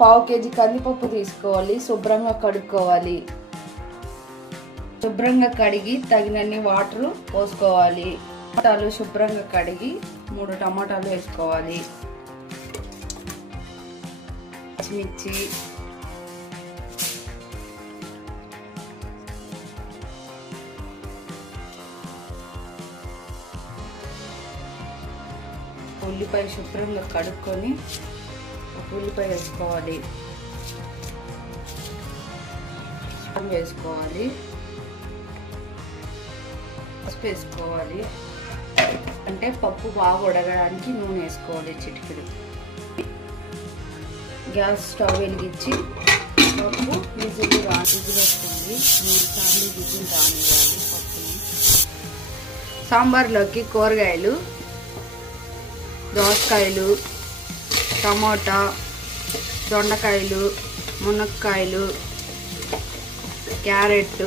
పావు కేజీ కందిపప్పు తీసుకోవాలి, శుభ్రంగా కడుక్కోవాలి. శుభ్రంగా కడిగి తగినన్ని వాటర్ పోసుకోవాలి. టమాటాలు శుభ్రంగా కడిగి 3 టమాటాలు వేసుకోవాలి. పచ్చిమిర్చి, ఉల్లిపాయ శుభ్రంగా కడుక్కొని ఉల్లిపాయ వేసుకోవాలి. వేసుకోవాలి, పసుపు వేసుకోవాలి. అంటే పప్పు బాగా ఉడకడానికి నూనె వేసుకోవాలి చిటికెడు. గ్యాస్ స్టవ్ వెలిగించి పప్పు విజిల్ వస్తుంది 3 సార్లు విజిల్ రానివ్వాలి పప్పుని. సాంబార్లోకి కూరగాయలు దోసకాయలు, టమోటా, దొండకాయలు, మునక్కాయలు, క్యారెట్,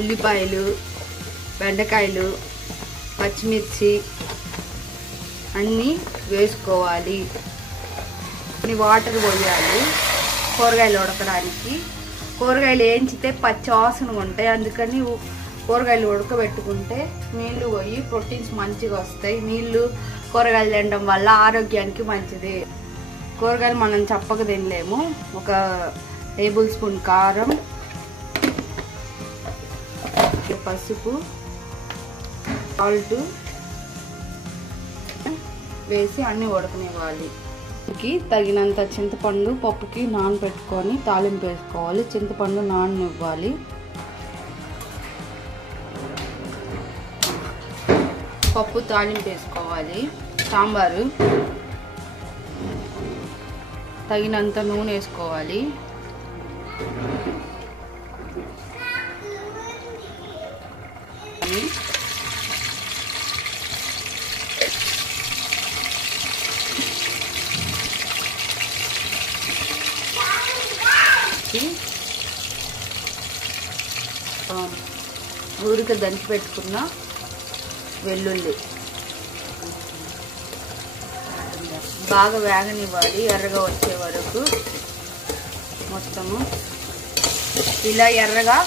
ఉల్లిపాయలు, బెండకాయలు, పచ్చిమిర్చి అన్నీ వేసుకోవాలి. వాటర్ పోయాలి కూరగాయలు ఉడకడానికి. కూరగాయలు వేయించితే పచ్చి వాసనగా ఉంటాయి, అందుకని కూరగాయలు ఉడకబెట్టుకుంటే నీళ్లు పోయి ప్రోటీన్స్ మంచిగా వస్తాయి. నీళ్లు కూరగాయలు తినడం వల్ల ఆరోగ్యానికి మంచిది. కూరగాయలు మనం చప్పక తినలేము. 1 టేబుల్ స్పూన్ కారం, పసుపు, సాల్ట్ వేసి అన్నీ ఉడకనివ్వాలి. తగినంత చింతపండు పప్పుకి నానబెట్టుకొని తాలింపు వేసుకోవాలి. చింతపండు నాననివ్వాలి. పప్పు తాలింపు వేసుకోవాలి. సాంబారు తగినంత నూనె వేసుకోవాలి. ఊరిక దంచి పెట్టుకున్న వెల్లుల్లి బాగా వేగనివ్వాలి, ఎర్రగా వచ్చే వరకు. మొత్తము ఇలా ఎర్రగా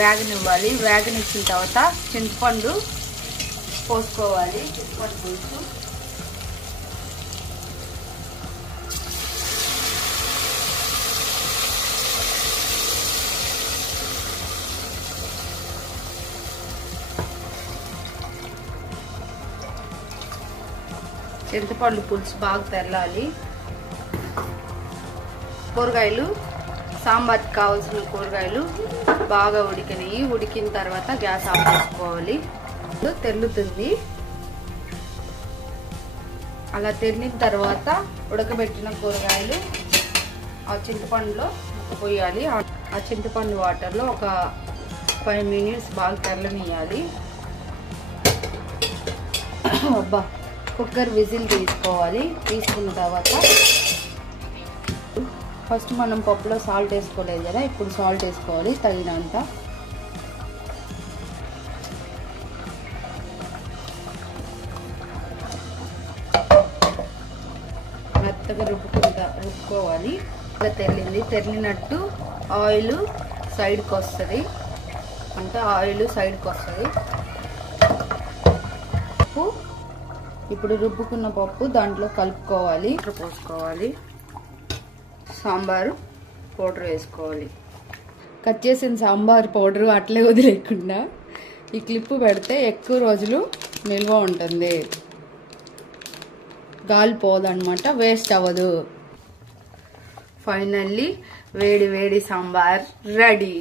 వేగనివ్వాలి. వేగనిచ్చిన తర్వాత చింతపండు పోసుకోవాలి. చింతపండు పులుసు చింతపండు పులుసు బాగా తెల్లాలి. కూరగాయలు సాంబార్కి కావాల్సిన కూరగాయలు బాగా ఉడికినాయి. ఉడికిన తర్వాత గ్యాస్ ఆఫ్ చేసుకోవాలి. తెల్లుతుంది. అలా తెల్లిన తర్వాత ఉడకబెట్టిన కూరగాయలు ఆ చింతపండులో పోయాలి. ఆ చింతపండు వాటర్లో ఒక 5 మినిట్స్ బాగా తెల్లనియాలి. అబ్బా కుక్కర్ విజిల్ తీసుకోవాలి. తీసుకున్న తర్వాత ఫస్ట్ మనం పప్పులో సాల్ట్ వేసుకోలేదు కదా, ఇప్పుడు సాల్ట్ వేసుకోవాలి తగినంత. మెత్తగా రుబ్బుకోవాలి. ఇలా తెల్లినట్టు ఆయిల్ సైడ్కి వస్తుంది. అంటే ఆయిల్ సైడ్కి వస్తుంది. ఇప్పుడు రుబ్బుకున్న పప్పు దాంట్లో కలుపుకోవాలి. పోసుకోవాలి. సాంబారు పౌడర్ వేసుకోవాలి. కట్ చేసిన సాంబార్ పౌడర్ అట్లే వదిలేకుండా ఈ క్లిప్ పెడితే ఎక్కువ రోజులు నిల్వ ఉంటుంది. గాలి పోదన్నమాట, వేస్ట్ అవ్వదు. ఫైనల్లీ వేడి వేడి సాంబార్ రెడీ.